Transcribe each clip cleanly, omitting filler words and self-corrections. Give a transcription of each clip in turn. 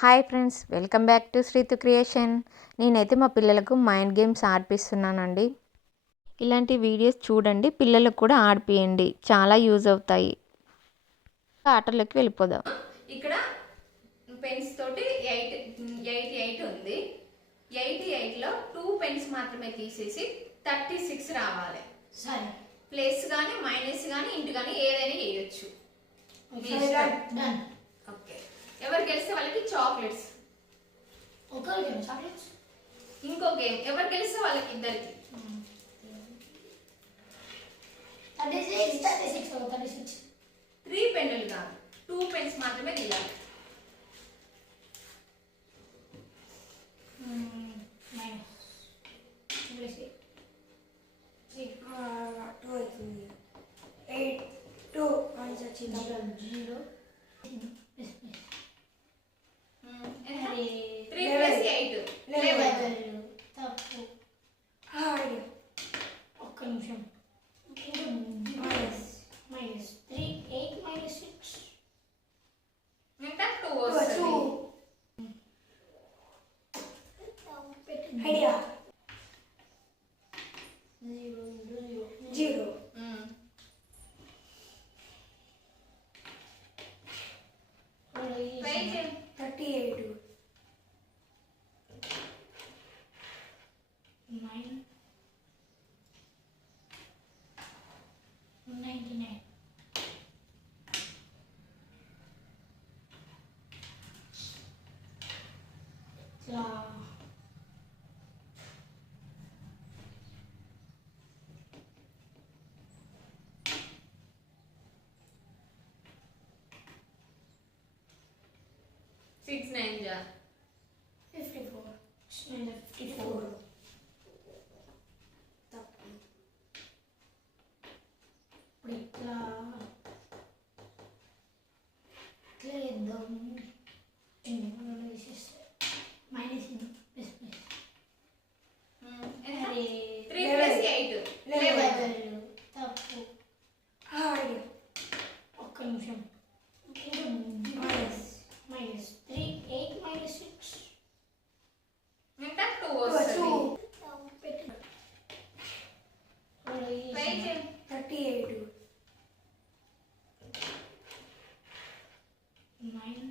Hi friends, welcome back to Sreethu creation. నేనైతే మా పిల్లలకు మైండ్ గేమ్స్ ఆడిపిస్తున్నానండి. ఇలాంటి వీడియోస్ చూడండి, పిల్లలకు కూడా ఆడిపియండి, చాలా యూజ్ అవుతాయి. ఆటలోకి వెళ్ళిపోదాం. ఇక్కడ పెన్స్ తోటి 88 ఉంది. 88లో 2 పెన్స్ మాత్రమే తీసేసి 36 రావాలి. సరే, ప్లస్ కానీ మైనస్ కానీ ఇంటూ కానీ ఏదైనా వేయొచ్చు. ఓకే, ఎవరు గెలిస్తే వాళ్ళకి చాక్లెట్స్. చాక్లెట్స్. ఇంకో గేమ్, ఎవరు గెలిస్తే వాళ్ళకి ఇద్దరికి 3 పెన్నులు కాదు, 2 పెన్స్ మాత్రమే తీయాలి. ఒక్క నిమిషం. మైనస్ 3 8 మైనస్ 6 ఇంకా 2 వస్తుంది. ఐడియా 0 38 9 99 సిక్స్ 9 జా 54 54 తప్పు. ఇప్పుడు ఇట్లా వేద్దాం. వేసేస్తే మైనస్ ప్లస్ ప్లస్ 3 + 8 11. తప్పు. ఒక్క నిమిషం. మైనస్ 3 8 మైనస్ 6 ఇంకా 2 వస్తుంది. 38 9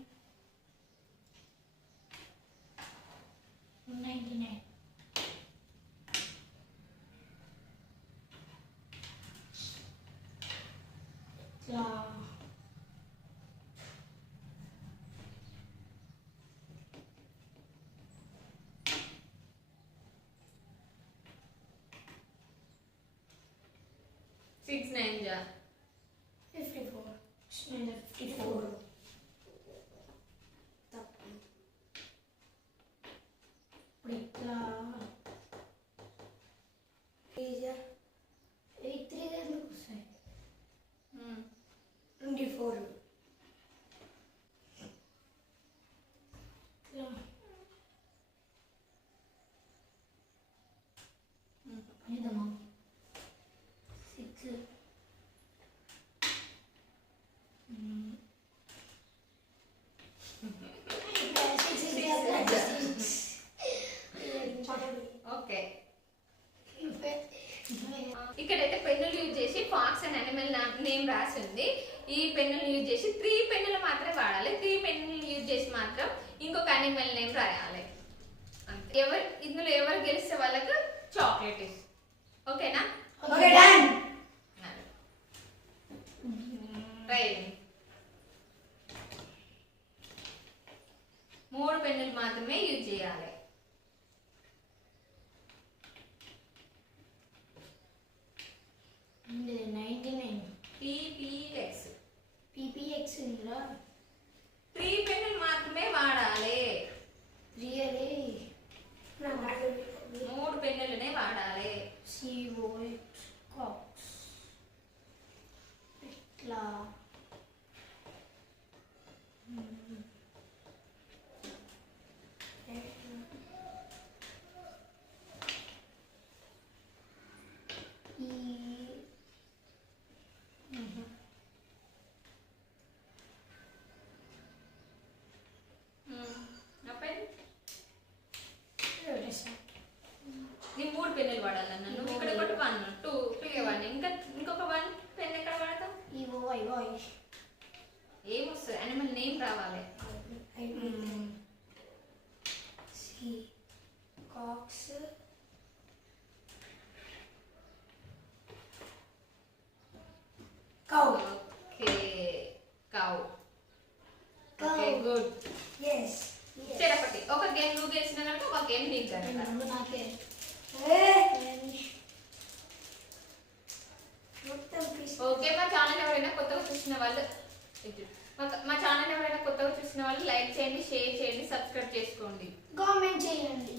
99 6 9 జా 54 54 తప్పు. ఇప్పుడు ఇట్లా 83 ఎందుకు వస్తాయి? 24 ఇదమ్మా 6 ఓకే. ఇక్కడైతే పెన్నులు యూజ్ చేసి ఫాక్స్ అండ్ అనిమల్ నేమ్ రాసి ఉంది. ఈ పెన్నులు యూజ్ చేసి 3 పెన్నులు మాత్రమే వాడాలి. 3 పెన్నులు యూజ్ చేసి మాత్రం ఇంకొక అనిమల్ నేమ్ రాయాలి. అంతే. ఇందులో ఎవరు గెలిస్తే వాళ్ళకు చాక్లెట్. ఓకేనా? Okay, done. రైట్. 3 పెన్నులు మాత్రమే యూజ్ చేయాలి. పీపీఎక్స్ ఇందులో 3 పెన్నులు మాత్రమే వాడాలి. రియలీ 3 పెన్నులనే వాడాలి. CO8 కాక్స్ ఇట్లా ఏమొస్తుంది యానిమల్ నేమ్ రావాలి. Cocks, cow. Okay cow. Okay good. Yes చెరపటి ఒక గేమ్ నువ్వు గెలిచిన కనుక ఒక గేమ్ నీకు కనుక. నాకే మొత్తం పీస్. ఓకే మా ఛానల్ ఎవరైనా కొత్తగా చూసిన వాళ్ళు లైక్ చేయండి, షేర్ చేయండి, సబ్స్క్రైబ్ చేసుకోండి. కామెంట్ చేయండి.